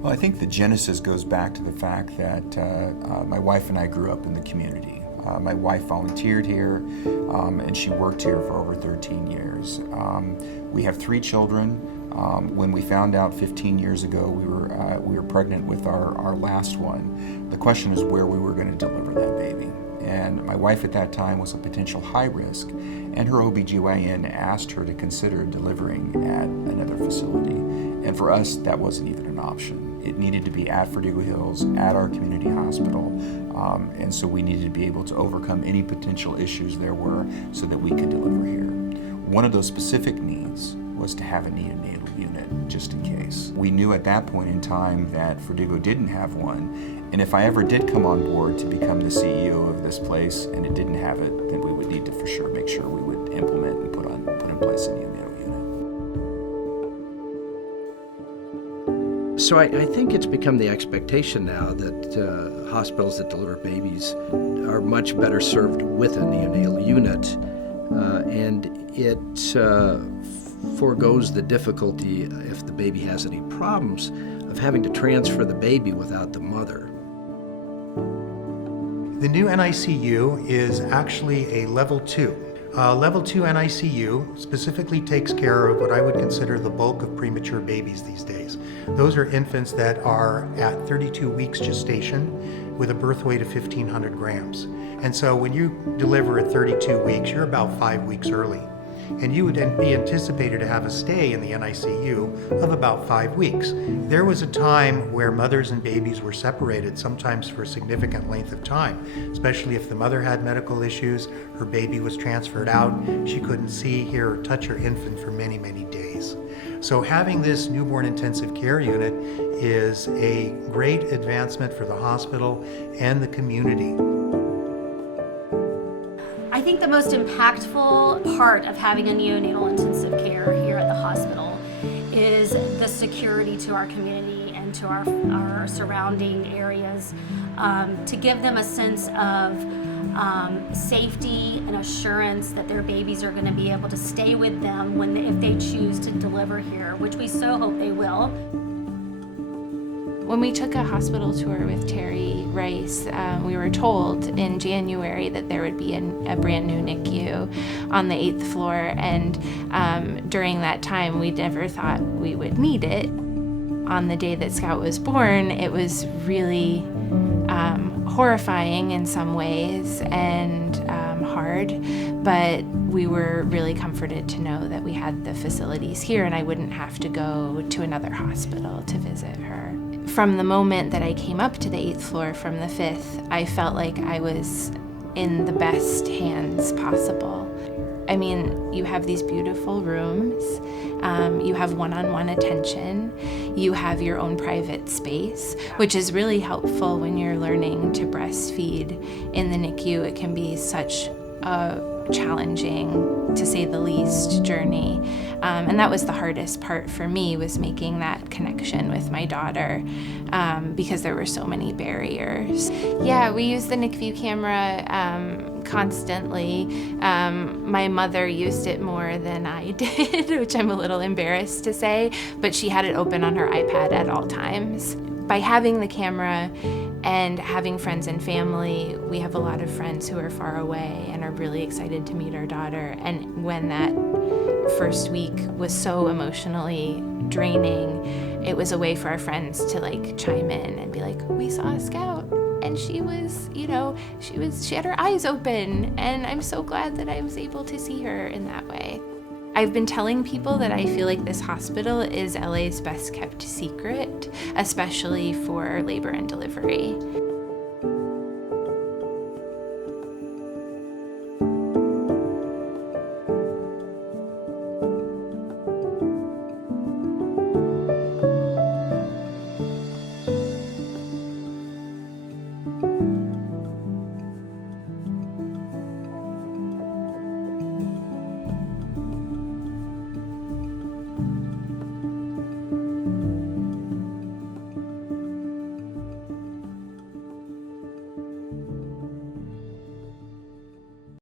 Well, I think the genesis goes back to the fact that my wife and I grew up in the community. My wife volunteered here, and she worked here for over 13 years. We have 3 children. When we found out 15 years ago we were pregnant with our last one, the question is where we were going to deliver that baby. And my wife at that time was a potential high risk, and her OBGYN asked her to consider delivering at another facility. And for us, that wasn't even an option. It needed to be at Verdugo Hills, at our community hospital, and so we needed to be able to overcome any potential issues there were so that we could deliver here. One of those specific needs was to have a neonatal unit, just in case. We knew at that point in time that Verdugo didn't have one, and if I ever did come on board to become the CEO of this place and it didn't have it, then we would need to for sure make sure we would implement and put in place a neonatal unit. So I think it's become the expectation now that hospitals that deliver babies are much better served with a neonatal unit, and it foregoes the difficulty, if the baby has any problems, of having to transfer the baby without the mother. The new NICU is actually a level 2. Level 2 NICU specifically takes care of what I would consider the bulk of premature babies these days. Those are infants that are at 32 weeks gestation with a birth weight of 1,500 grams. And so when you deliver at 32 weeks, you're about 5 weeks early. And you would then be anticipated to have a stay in the NICU of about 5 weeks. There was a time where mothers and babies were separated, sometimes for a significant length of time, especially if the mother had medical issues, her baby was transferred out, she couldn't see, hear, or touch her infant for many, many days. So having this newborn intensive care unit is a great advancement for the hospital and the community. I think the most impactful part of having a neonatal intensive care here at the hospital is the security to our community and to our surrounding areas, to give them a sense of safety and assurance that their babies are going to be able to stay with them if they choose to deliver here, which we so hope they will. When we took a hospital tour with Terry Rice, we were told in January that there would be a brand new NICU on the 8th floor, and during that time we never thought we would need it. On the day that Scout was born, it was really horrifying in some ways and hard, but we were really comforted to know that we had the facilities here and I wouldn't have to go to another hospital to visit her. From the moment that I came up to the 8th floor from the 5th, I felt like I was in the best hands possible. I mean, you have these beautiful rooms, you have one-on-one attention, you have your own private space, which is really helpful when you're learning to breastfeed in the NICU. It can be such a challenging, to say the least, journey. And that was the hardest part for me, was making that connection with my daughter, because there were so many barriers. Yeah, we use the NICView camera constantly. My mother used it more than I did, which I'm a little embarrassed to say, but she had it open on her iPad at all times. By having the camera and having friends and family, we have a lot of friends who are far away and are really excited to meet our daughter. And when that first week was so emotionally draining, it was a way for our friends to chime in and be like, we saw a Scout and she was, she had her eyes open, and I'm so glad that I was able to see her in that way. I've been telling people that I feel like this hospital is LA's best kept secret, especially for labor and delivery.